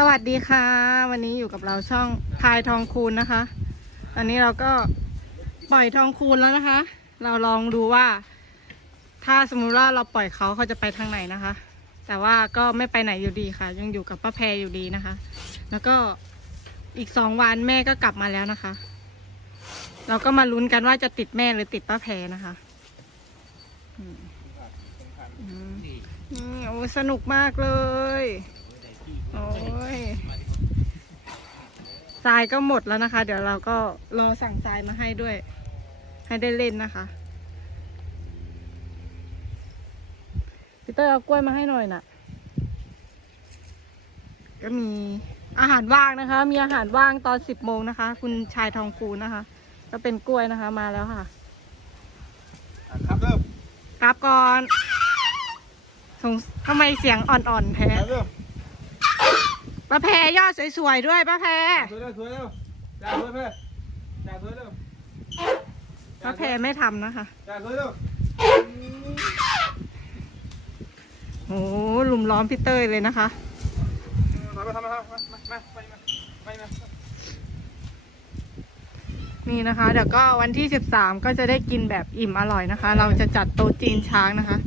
สวัสดีค่ะ วันนี้อยู่กับเราช่องพายทองคูณนะคะ ตอนนี้เราก็ปล่อยทองคูณแล้วนะคะ เราลองดูว่า ถ้าสมมุติว่าเราปล่อยเขาเขาจะไปทางไหนนะคะ แต่ว่าก็ไม่ไปไหนอยู่ดีค่ะ ยังอยู่กับป้าแพรอยู่ดีนะคะ แล้วก็อีกสองวันแม่ก็กลับมาแล้วนะคะ เราก็มาลุ้นกันว่าจะติดแม่หรือติดป้าแพรนะคะอืมอืมโอ้สนุกมากเลย โอ้ยทรายก็หมดแล้วนะคะ เดี๋ยวเราก็รอสั่งทรายมาให้ด้วย ให้ได้เล่นนะคะพีเตอร์เอากล้วยมาให้หน่อยน่ะ ก็มีอาหารว่างนะคะ มีอาหารว่างตอนสิบโมงนะคะ คุณชายทองคูณนะคะ ก็เป็นกล้วยนะคะมาแล้วค่ะอะ ครับเริ่มกราบก่อนสงทำไมเสียงอ่อนๆแท้ ครับเริ่ม ป้าแพรยอดสวยๆด้วยป้าแพรสวยเร็วสวยเร็วจ่าสวยเพ่จ่าสวยเร็วป้าแพรไม่ทำนะคะจ่าสวยเร็วโอ้หลุมล้อมพี่เต้ยเลยนะคะ มามาทำมาทำมามามาไปมาไปมานี่นะคะ เดี๋ยวก็วันที่สิบสามก็จะได้กินแบบอิ่มอร่อยนะคะ เราจะจัดโต๊ะจีนช้างนะคะ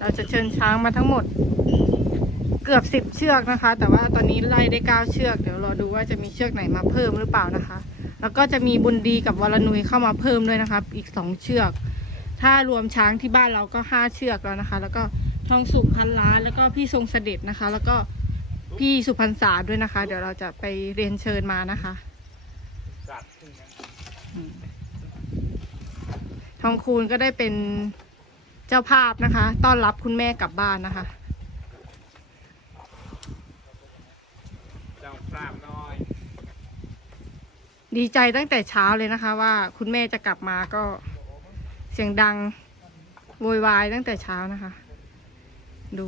เราจะเชิญช้างมาทั้งหมด เกือบสิบเชือกนะคะ แต่ว่าตอนนี้ไล่ได้เก้าเชือกเดี๋ยวรอดูว่าจะมีเชือกไหนมาเพิ่มหรือเปล่านะคะ แล้วก็จะมีบุญดีกับวรนุยเข้ามาเพิ่มด้วยนะคะอีกสองเชือก ถ้ารวมช้างที่บ้านเราก็ห้าเชือกแล้วนะคะ แล้วก็ทองสุขพันล้านแล้วก็พี่ทรงเสด็จนะคะ แล้วก็พี่สุพรรษาด้วยนะคะ เดี๋ยวเราจะไปเรียนเชิญมานะคะทองคูณก็ได้เป็นเจ้าภาพนะคะ ต้อนรับคุณแม่กลับบ้านนะคะ เจ้าปราบน้อย ดีใจตั้งแต่เช้าเลยนะคะ ว่าคุณแม่จะกลับมาก็เสียงดังโวยวายตั้งแต่เช้านะคะ ดู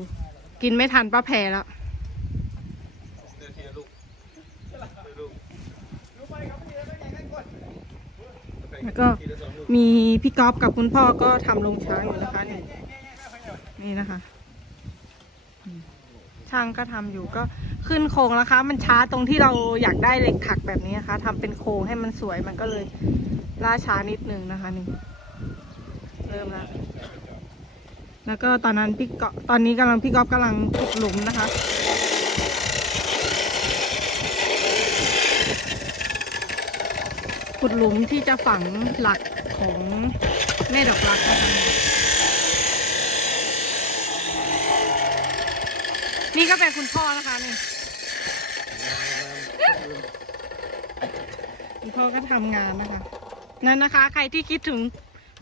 กินไม่ทันป้าแพรแล้วแล้วก็มีพี่ก๊อฟกับคุณพ่อก็ทำโรงช้างอยู่นะคะนี่นี่นะคะ ช่างก็ทำอยู่ก็ ขึ้นโครงแล้วคะ มันช้าตรงที่เราอยากได้เหล็กถักแบบนี้นะคะทำเป็นโครงให้มันสวยมันก็เลยล่าช้านิดนึงนะคะนี่เริ่มแล้วแล้วก็ตอนนั้นพี่ก๊อตอนนี้กำลังพี่ก๊อฟกำลังขุดหลุมนะคะขุดหลุมที่จะฝังหลักของแม่ดอกรักนะคะนี่ก็เป็นคุณพ่อนะคะนี่ คุณ พ่อก็ทำงานนะคะ นั่นนะคะ ใครที่คิดถึง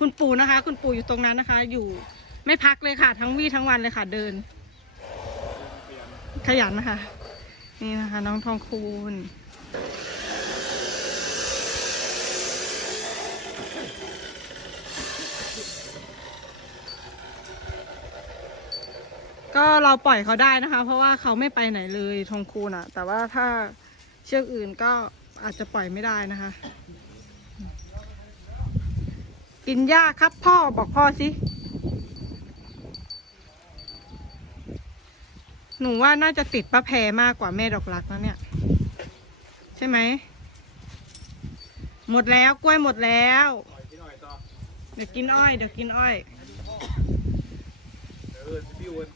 คุณปู่นะคะ คุณปู่อยู่ตรงนั้นนะคะ อยู่ไม่พักเลยค่ะ ทั้งวี่ทั้งวันเลยค่ะ เดิน ขยันนะคะ นี่นะคะ น้องทองคูณก็เราปล่อยเขาได้นะคะ เพราะว่าเขาไม่ไปไหนเลยทองคูณอะแต่ว่าถ้าเชือกอื่นก็ อาจจะปล่อยไม่ได้นะคะ กินหญ้าครับพ่อบอกพ่อสิ หนูว่าน่าจะติดป้าแพรมากกว่าแม่ดอกรักแล้วเนี่ย ใช่ไหม หมดแล้วกล้วยหมดแล้ว เดี๋ยวกินอ้อย เดี๋ยวกินอ้อยเออพี่อ้วน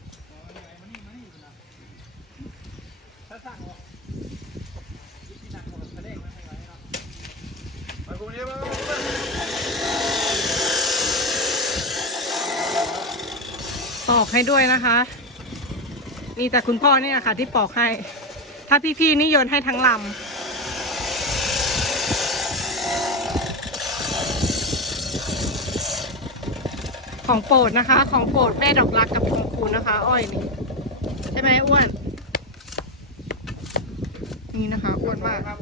ไปกูเนี่ยมา ปอกให้ด้วยนะคะ มีแต่คุณพ่อเนี่แหละค่ะ ที่ปอกให้ ถ้าพี่ๆนี่โยนให้ทั้งลำของโปรดนะคะ ของโปรดแม่ดอกรักกับของคูณนะคะ อ้อยนี่ใช่ไหมอ้วน นี่นะคะ อ้วนมากครับ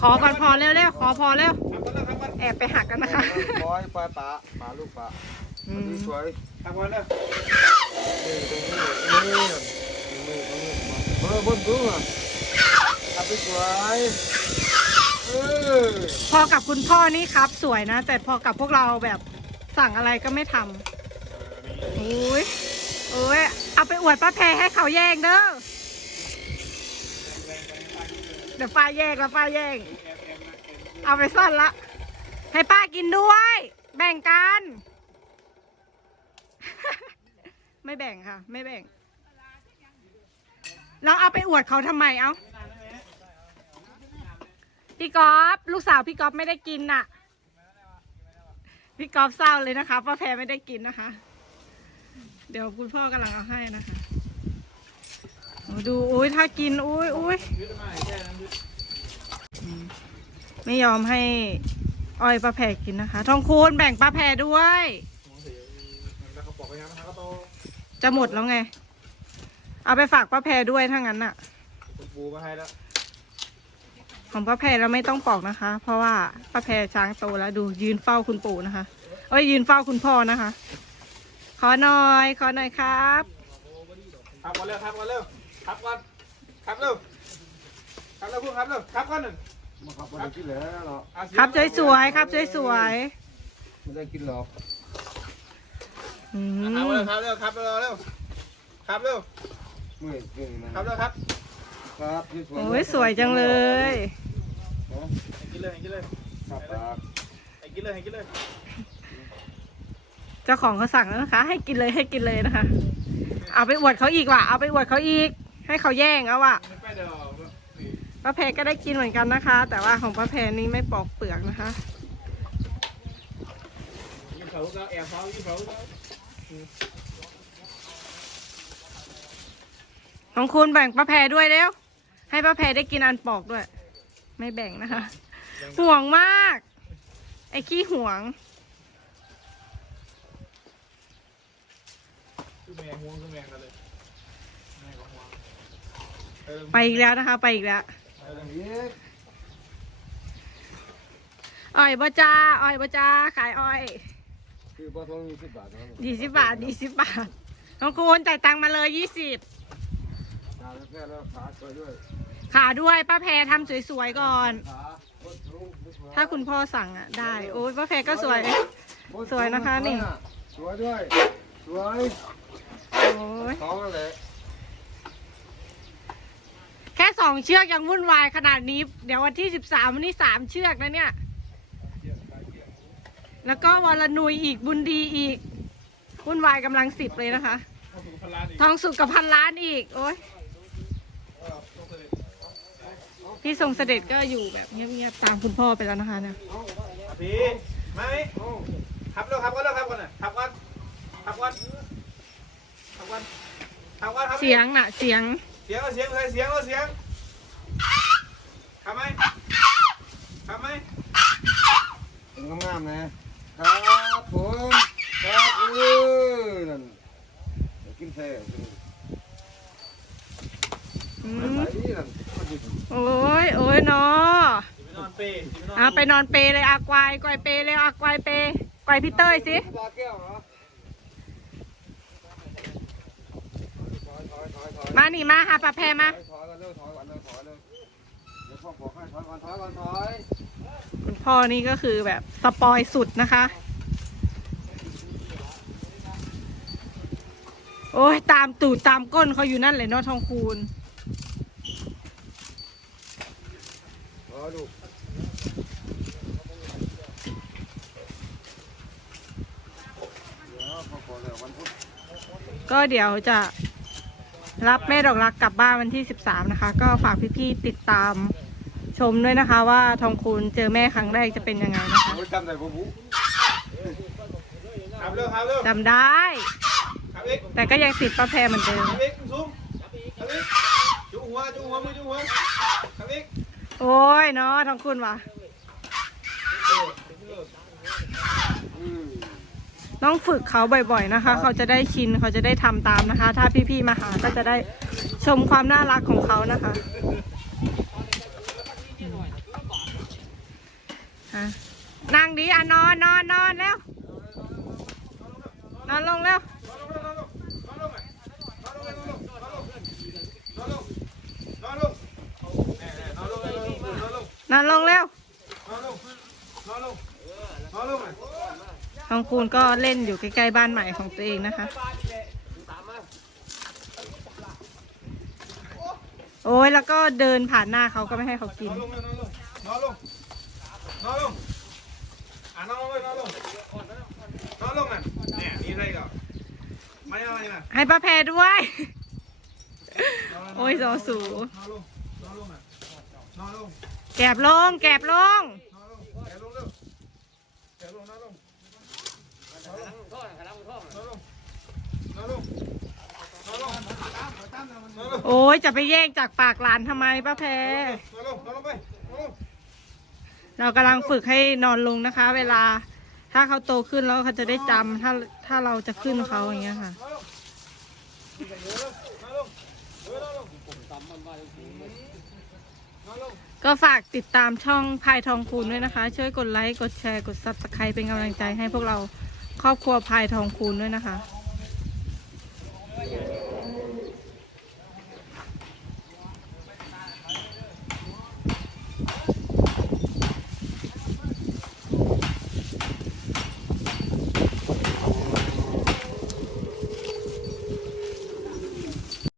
ขอเร็วครับเร็วขอก่อนพอเร็วๆขอพอเร็วครับก่อนเร็วครับก่อนแอบไปหักกันนะคะปล่อยปล่อยปลาปลาลูกปลาอืมสวยครับก่อนเร็วนี่ตรงนี้นี่นี่ตรงนี้เออบนสูงอะทำไปสวยเออพอกับคุณพ่อนี่ครับสวยนะ แต่พอกับพวกเราแบบสั่งอะไรก็ไม่ทำโอ้ยโอ้ยเอาไปอวดป้าแพรให้เขาแย่งเด้อเดี๋ยวป้าแยกแล้วป้าแยกเอาไปซ่อนละ ให้ป้ากินด้วย แบ่งกัน ไม่แบ่งค่ะ ไม่แบ่ง เราเอาไปอวดเขาทำไมเอาพี่กอฟลูกสาวพี่กอฟไม่ได้กินน่ะ พี่กอฟเศร้าเลยนะคะป้าแพรไม่ได้กินนะคะ เดี๋ยวคุณพ่อกำลังเอาให้นะคะ ดูอุ้ยถ้ากินอุ้ยอุ้ยไม่ยอมให้อ้อยป้าแพรกินนะคะ ทองคูณแบ่งป้าแพรด้วย จะหมดแล้วไง เอาไปฝากป้าแพรด้วยถ้างั้นน่ะของป้าแพรเราไม่ต้องปอกนะคะ เพราะว่าป้าแพรช้างโตแล้วดูยืนเฝ้าคุณปู่นะคะเอ้ยยืนเฝ้าคุณพ่อนะคะ ขอหน่อย ขอหน่อยครับทัก่อนเร็วทัก่อนเร็ว ทับก่อนทับเร็วทับเร็วพูดทับเร็วทับก่อนหนึ่งมาขับไปกินแล้วเนาะอะเสียงครับสวยๆครับสวยไม่ได้กินหรอกๆอือะมทับเร็วทับเร็วทับเร็วเร็วทับเร็วเมื่อยเก่งนะทับเร็วครับครับที่สวยโอ้ยสวยจังเลยเนาะให้กินเลยให้กินเลยครับครับให้กินเลยให้กินเลยเจ้าของเขาสั่งแล้วนะคะ ให้กินเลยให้กินเลยนะคะ เอาไปอวดเขาอีกว่ะเอาไปอวดเขาอีก ให้เขาแย่งเอาว่ะไม่ไปเดี๋ยวนี่ป้าแพรก็ได้กินเหมือนกันนะคะ แต่ว่าของป้าแพรนี้ไม่ปอกเปลือกนะคะยิงเขาก็แอบเขายิงเขาก็ของคุณแบ่งป้าแพรด้วยเร็วให้ป้าแพรได้กินอันปอกด้วย ไม่แบ่งนะคะ ห่วงมาก ไอ้ขี้ห่วงคือแมงห่วงคือแมงกันเลยแมงก็ห่วงเออ ไปอีกแล้วนะคะ ไปอีกแล้วเออเย้อ้อยบ่จ้าอ้อยบ่จ้าขายอ้อยคือปลาทองยี่สิบบาทเนาะยี่สิบบาทยี่สิบบาทน้องคุณจ่ายตังค์มาเลยยี่สิบขาแล้วแค่แล้วขาสวยด้วยขาด้วยป้าแพรทำสวยๆก่อนขาบดสูงบดสูงถ้าคุณพ่อสั่งอะได้ โอ้ยป้าแพรก็สวยบดสวยนะคะนี่ สวยด้วย สวย โอ้ย ท้องนั่นแหละ แค่สองเชือกยังวุ่นวายขนาดนี้ เดี๋ยววันที่สิบสามวันนี้สามเชือกนะเนี่ย แล้วก็วรนุยอีกบุญดีอีก วุ่นวายกำลังสิบเลยนะคะเข้าสู่พันล้านอีกทองสุกกับพันล้านอีก โอ้ยเออต้องเลยพี่ทรงเสด็จก็อยู่แบบเงียบๆตามคุณพ่อไปแล้วนะคะเนี่ยอะพี่มาไหมทับเร็วทับก่อนเร็วทับก่อนน่ะทับก่อนทับก่อนทับก่อนทับก่อนทับเสียงน่ะ เสียงเสียงเอาเสียงเลยเสียงเอาเสียงทำไหมทำไหมเป็นงามๆนะครับผมครับเออนั่นเดี๋ยวกินแท้อืไปมนั่นก็ดีโอ้ยโอ้ยเนาะไปนอนเปย์ไปนอนเอาไปนอนเปรเลยอากวายกวายเปรเลยอากวายเปรกวายพี่เต้ยสิ ปลาแก้วเหรอถอยถอยถอยถอย มาหนิมาหาปลาแพรมาถอยก่อนเร็วถอยก่อนเร็วถอยเร็วเดี๋ยวพ่อบอกให้ถอยก่อนถอยก่อนถอยคุณพ่อนี่ก็คือแบบสปอยสุดนะคะ โอ้ยตามตูดตามก้นเขาอยู่นั่นเลยเนาะทองคูณรอลูกเดี๋ยวพ่อขอเดี๋ยววันพุธก็เดี๋ยวจะ รับแม่ดอกรักกลับบ้านวันที่ 13 นะคะ ก็ฝากพี่ๆติดตามชมด้วยนะคะ ว่าทองคูณเจอแม่ครั้งแรกจะเป็นยังไงนะคะโอ้ยจำได้ปะบุ๊ทำเร็วทำเร็วจำได้ทำอีกแต่ก็ยังติดป้าแพรเหมือนเดิมทำอีกซุ้มทำอีกจุ๊หัวจุ๊หัวมือจุ๊หัวทำอีกโอ้ยเนาะทองคูณว่ะ อืม ต้องฝึกเขาบ่อยๆนะคะ เขาจะได้ชินเขาจะได้ทำตามนะคะ ถ้าพี่ๆมาหาก็จะได้ชมความน่ารักของเขานะคะฮะนั่งดีอะนอนนอนนอนแล้ว นอนลงแล้วนอนลงแล้วทอง คูณก็เล่นอยู่ใกล้ๆบ้านใหม่ของตัวเองนะคะ โอ้ยแล้วก็เดินผ่านหน้าเขาก็ไม่ให้เขากิน นอนลงนอนลงนอนลงนอนลงอะนอนลงเลยนอนลงนอนลงน่ะเนี่ยมีอะไรก็ไม่เอาอะไรน่ะให้ป้าแพรด้วยโอ้ยซอสู นอนลงนอนลงน่ะนอนลงแกบลง แกบลง นอนลงแกลงเร็วแกลงนอนลง โอ้ยจะไปแย่งจากปากหลานทำไมป้าแพรเรากำลังฝึกให้นอนลงนะคะ เวลา ถ้าเขาโตขึ้นแล้วเขาจะได้จำถ้าถ้าเราจะขึ้นเขาอย่างเงี้ยค่ะก็ฝากติดตามช่องพายทองคูณด้วยนะคะ ช่วยกดไลค์ กดแชร์ กดซับสไครป์เป็นกำลังใจให้พวกเรา ครอบครัวพายทองคูณด้วยนะคะ